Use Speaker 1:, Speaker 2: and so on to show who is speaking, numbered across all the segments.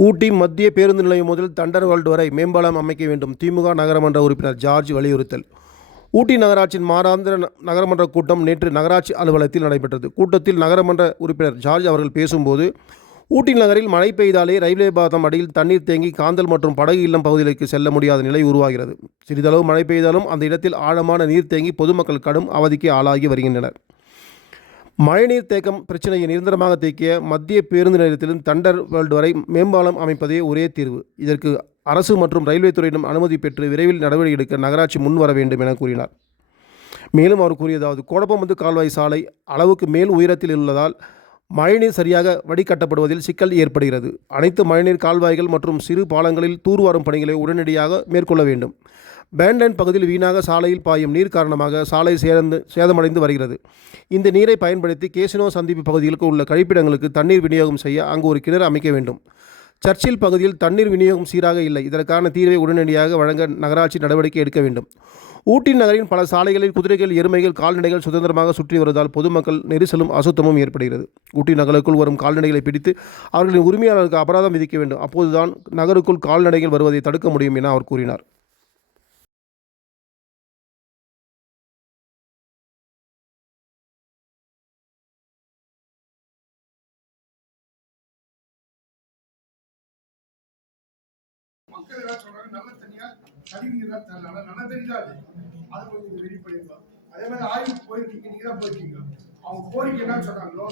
Speaker 1: ஊட்டி மத்திய பேருந்து நிலையம் முதல் தண்டர் வேர்ல்டு வரை மேம்பாலம் அமைக்க வேண்டும். திமுக நகரமன்ற உறுப்பினர் ஜார்ஜ் வலியுறுத்தல். ஊட்டி நகராட்சியின் மாதாந்திர ந- நகரமன்ற கூட்டம் நேற்று நகராட்சி அலுவலகத்தில் நடைபெற்றது. கூட்டத்தில் நகரமன்ற உறுப்பினர் ஜார்ஜ் அவர்கள் பேசும்போது ஊட்டி நகரில் மழை பெய்தாலே ரயில்வே பாதம் அடியில் தண்ணீர் தேங்கி காந்தல் மற்றும் படகு இல்லம் பகுதிகளுக்கு செல்ல முடியாத நிலை உருவாகிறது. சிறிதளவு மழை பெய்தாலும் அந்த இடத்தில் ஆழமான நீர் தேங்கி பொதுமக்கள் கடும் அவதிக்கு ஆளாகி வருகின்றனர். மழைநீர் தேக்கம் பிரச்சனையை நிரந்தரமாக தேக்கிய மத்திய பேருந்து நிலையத்திலும் தண்டர் வேர்ல்டு வரை மேம்பாலம் அமைப்பதே ஒரே தீர்வு. இதற்கு அரசு மற்றும் ரயில்வே துறையிடம் அனுமதி பெற்று விரைவில் நடவடிக்கை எடுக்க நகராட்சி முன்வர வேண்டும் என கூறினார். மேலும் அவர் கூறியதாவது கோடப்பமந்து கால்வாய் சாலை அளவுக்கு மேல் உயரத்தில் உள்ளதால் மழைநீர் சரியாக வடிகட்டப்படுவதில் சிக்கல் ஏற்படுகிறது. அனைத்து மழைநீர் கால்வாய்கள் மற்றும் சிறு பாலங்களில் தூர்வாரும் பணிகளை உடனடியாக மேற்கொள்ள வேண்டும். பேண்டன் பகுதியில் வீணாக சாலையில் பாயும் நீர் காரணமாக சாலை சேர்ந்து சேதமடைந்து வருகிறது. இந்த நீரை பயன்படுத்தி கேசினோ சந்திப்பு பகுதிகளுக்கு உள்ள கழிப்பிடங்களுக்கு தண்ணீர் விநியோகம் செய்ய அங்கு ஒரு கிணறு அமைக்க வேண்டும். சர்ச்சில் பகுதியில் தண்ணீர் விநியோகம் சீராக இல்லை. இதற்கான தீர்வை உடனடியாக வழங்க நகராட்சி நடவடிக்கை எடுக்க வேண்டும். ஊட்டி நகரின் பல சாலைகளில் குதிரைகள் எருமைகள் கால்நடைகள் சுதந்திரமாக சுற்றி வருவதால் பொதுமக்கள் நெரிசலும் அசுத்தமும் ஏற்படுகிறது. ஊட்டி நகருக்குள் வரும் கால்நடைகளை பிடித்து அவர்களின் உரிமையாளருக்கு அபராதம் விதிக்க வேண்டும். அப்போதுதான் நகருக்குள் கால்நடைகள் வருவதை தடுக்க முடியும் என அவர் கூறினார்.
Speaker 2: மக்கள் என்ன சொல்றாங்க நல்ல தண்ணியா கழிவு நீர் தான் தரலாம் நல்ல தண்ணி தான் அது அதை கொஞ்சம் ரெடி பண்ணிருக்கோம் அதே மாதிரி ஆய்வுக்கு போயிருக்கீங்க நீங்க தான் போயிருக்கீங்க. அவங்க கோரிக்கை என்ன சொன்னாங்களோ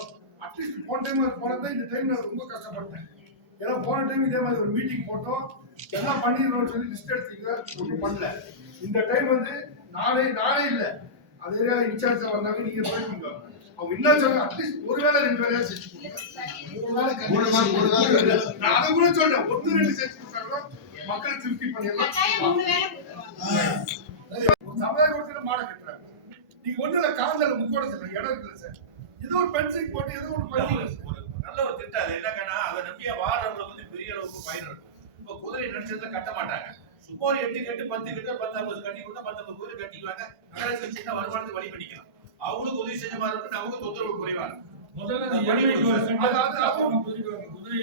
Speaker 2: அட்லீஸ்ட் போன டைம் போனதான் இந்த டைம் நான் ரொம்ப கஷ்டப்பட்டேன். ஏன்னா போன டைம் இதே மாதிரி ஒரு மீட்டிங் போட்டோம். எல்லாம் பண்ணிடணும்னு சொல்லி லிஸ்ட் எடுத்தீங்க ஒன்றும் பண்ணல. இந்த டைம் வந்து நாளை நாளே இல்லை. அதே இன்சார்ஜ் வந்தாங்க நீங்க போயிருக்கீங்க. அவங்க என்ன சொன்னாங்க அட்லீஸ்ட் ஒரு வேளை ரெண்டு வேலையா செஞ்சு கொடுங்க. மூணு வேளை கண்டிப்பா நான் அதை கூட சொல்றேன் ஒன்று ரெண்டு செஞ்சு மக்களை திருப்தி பண்ணிடலாம் சமுதாய கொடுத்துட்டு மாட கட்டுறாங்க. நீங்க ஒண்ணு இல்ல காதல முக்கோட சொல்ற இடம் இருக்குல்ல சார். ஏதோ ஒரு பென்சில் போட்டு ஏதோ ஒரு
Speaker 3: நல்ல ஒரு திட்டம் அது. என்னங்கன்னா அதை நம்பிய வாழ்றவங்களுக்கு வந்து பெரிய அளவுக்கு பயன் இருக்கும் இப்ப குதிரை நினைச்சதுல கட்ட மாட்டாங்க. சும்மா ஒரு எட்டு கட்டு பத்து கட்டு பத்து ஐம்பது கட்டி கொடுத்தா பத்து ஐம்பது குதிரை கட்டிக்குவாங்க. நகராட்சி சின்ன வருமானத்தை வழி பண்ணிக்கலாம் அவங்களுக்கு உதவி செஞ்ச மாதிரி இருக்கும் நமக்கு தொந்தரவு குறைவா இருக்கும்
Speaker 4: முதல்ல அந்த எருமைக்கு ஒரு சண்டை
Speaker 2: அது- அது- அது-
Speaker 4: குதிரை குதிரை